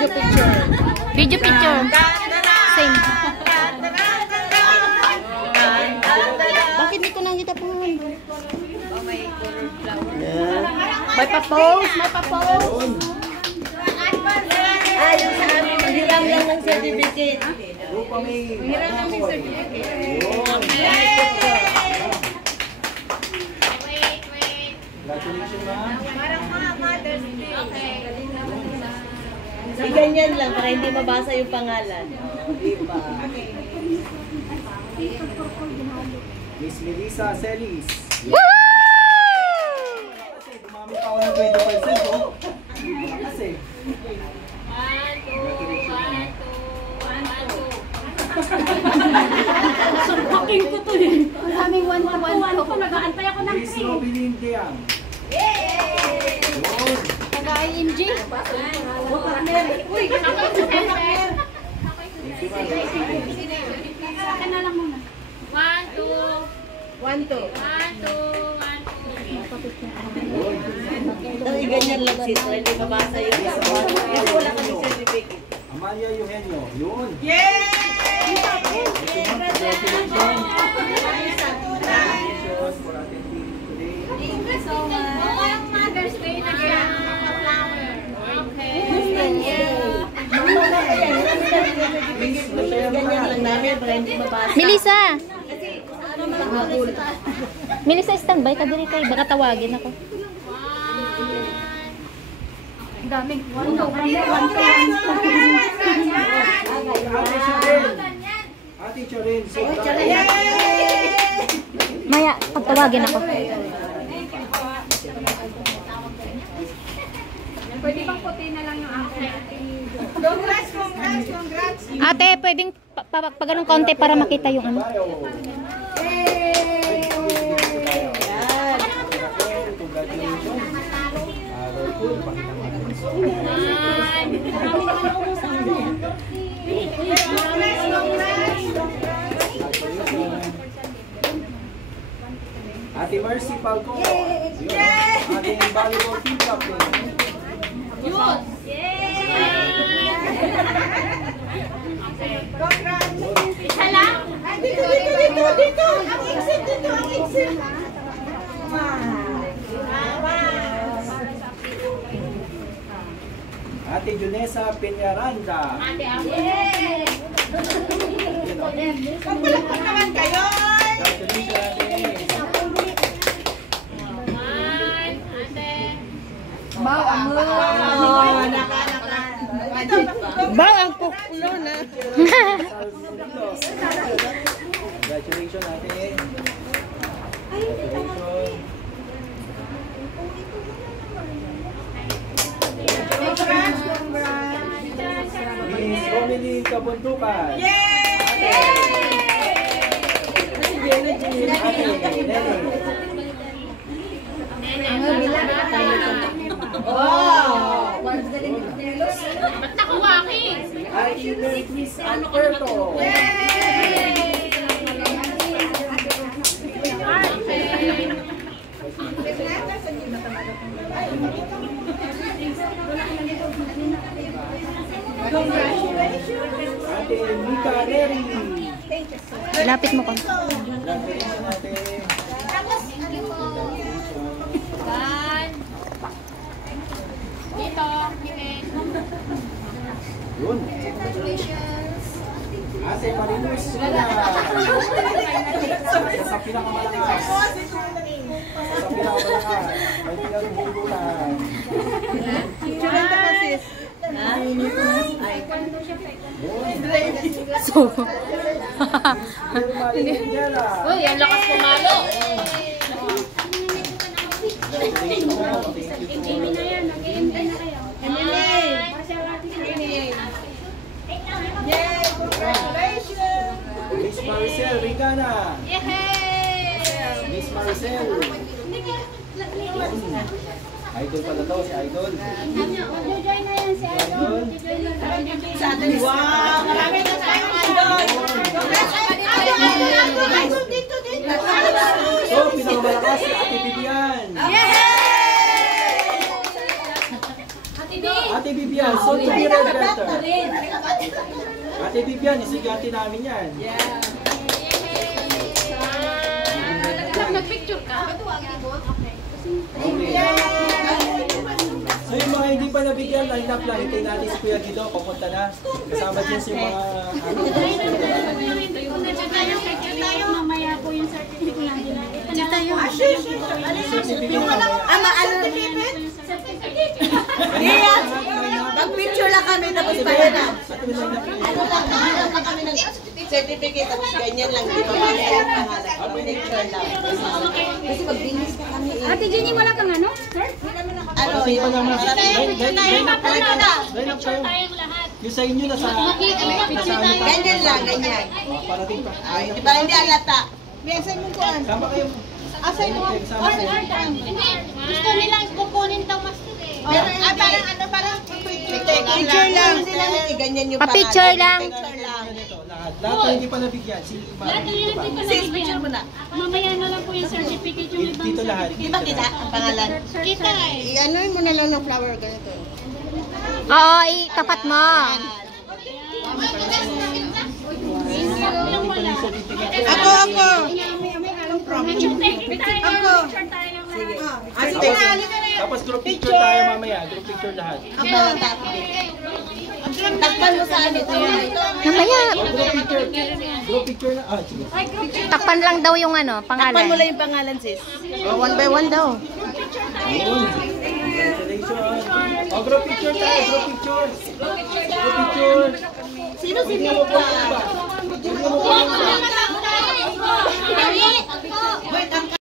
Video picture. Video picture. Same. Bakit hindi ko nakita po? May pa-pose, may pa-pose. Ayun sa amin, hiram lang ng certificate. Hiram lang ng certificate. Congratulations, ma'am. Parang mga Mother's Day. Okay. Ganyan lang para hindi mabasa yung pangalan. Diba? Miss Melissa Celis. Kasi dumami pa ako ng 20%, oh. Kasi. 1, 2. Sampaking ko to eh. Maraming 1 to 1. Nag-aantay ako ng Miss Robilyn Diang. Yay! Nag-IMG. Uy, Saka na lang muna. 1, 2. 1, 2. Dahil ganyan lang sis, hindi mabasa yung pangalan. Kasi wala kami certificate. Amalia Eugenio. Yun. Yay! Congratulations for attending today. Thank you so much. Mother's Day na yan. Okay. Ganyan lang namin para hindi mabasa. Melissa! Melissa, standby ka diri kay baka tawagin ako. Ang daming 1 to 1. Ate Charin. Maya, pagtawagin ako. Pwede bang puti na lang yung akin? Congrats, congrats, congrats. Ate, pwedeng pag anong konti para makita yung ano. Ate Mercy Falco. Ate volleyball team captain. Yun! Isa lang? Dito. Ang exit dito, ang exit. Ate Junesa Peñaranda. Pagpalakpak naman kayo. Congratulations, Bawang pukulo na. Congratulations, ate. Congratulations. Congrats, congrats. Miss Romilly Kabundukan. Yay! Oh! Ba't nakuwakin? Ate Miss Alberto. Ate Mika Neri. Lapit mo ko. Congratulations, ate. Dito. Yun. Ate Marinus Sula. Sa pinakamalakas. Sa pinakamalakas. May pinagbubulan. Chulanta ka sis. So. Uy, ang lakas pumalo. Yay! Congratulations! Miss Maricel Rigana. Yay! Miss Maricel. Idol pala to, si Idol. Mag-join na yan si Idol. Sa atin. Wow! Marami na tayong idol! Congrats! Idol! Dito! So, pinakamalakas si Ate Vivian. Yay! Ate Ate Vivian, so to be red letter. Ate Vivian, isigati namin yan. Nag-picture ka? So yung mga hindi pa nabigyan, line up lang. Hintayin natin si Kuya Guido, papunta na. Kasama dyan si mga... Mamaya po yung certificate natin. Ito na tayo. Certificate mamaya. Yes! Mag-picture lang kami tapos tayo na. Ate, may line up lang. Ano lang kami ng certificate tapos ganyan lang. Di ba mamaya yung pangalan? Picture lang. Kasi mag-binis ka kami eh. Ate Jenny, wala kang ano? Sir? Ano Kasi pa yun? naman. Line up kayo. Line up kayo. Tayong lahat. Yung sa inyo, nasa ano pa? Ganyan lang, ganyan. Parating pa. Di ba hindi alata? Biyasan mo ko an. Sama kayo. Asay mo. Sama kayo. Hindi. Gusto nilang kukunin daw mas Parang ano, parang picture lang. Hindi lang ganyan yung pangalan. Pa-picture lang. Picture lang. Ito, lahat. Lahat na hindi pa nabigyan. Si lahat ng yun hindi ko Picture mo na. Mamaya na lang po yung certificate yung ibang Dito lahat. Di ba kita ang pangalan? Kita eh. I-ano mo na lang ng flower ganito. Oo, itapat mo. Ako. Picture tayo. Sige. Tapos group picture tayo mamaya. Group picture lahat. Ako. Takpan mo saan ito. Mamaya, Group picture. Group picture na. Ah, sige. takpan lang daw yung ano, Takpan mo pangalan. lang yung pangalan sis. One by one daw. Ayun. Congratulations. Oh, group picture tayo. Group picture. Group picture. Sino si Hindi mo po ba? Hindi mo po ba? Wait,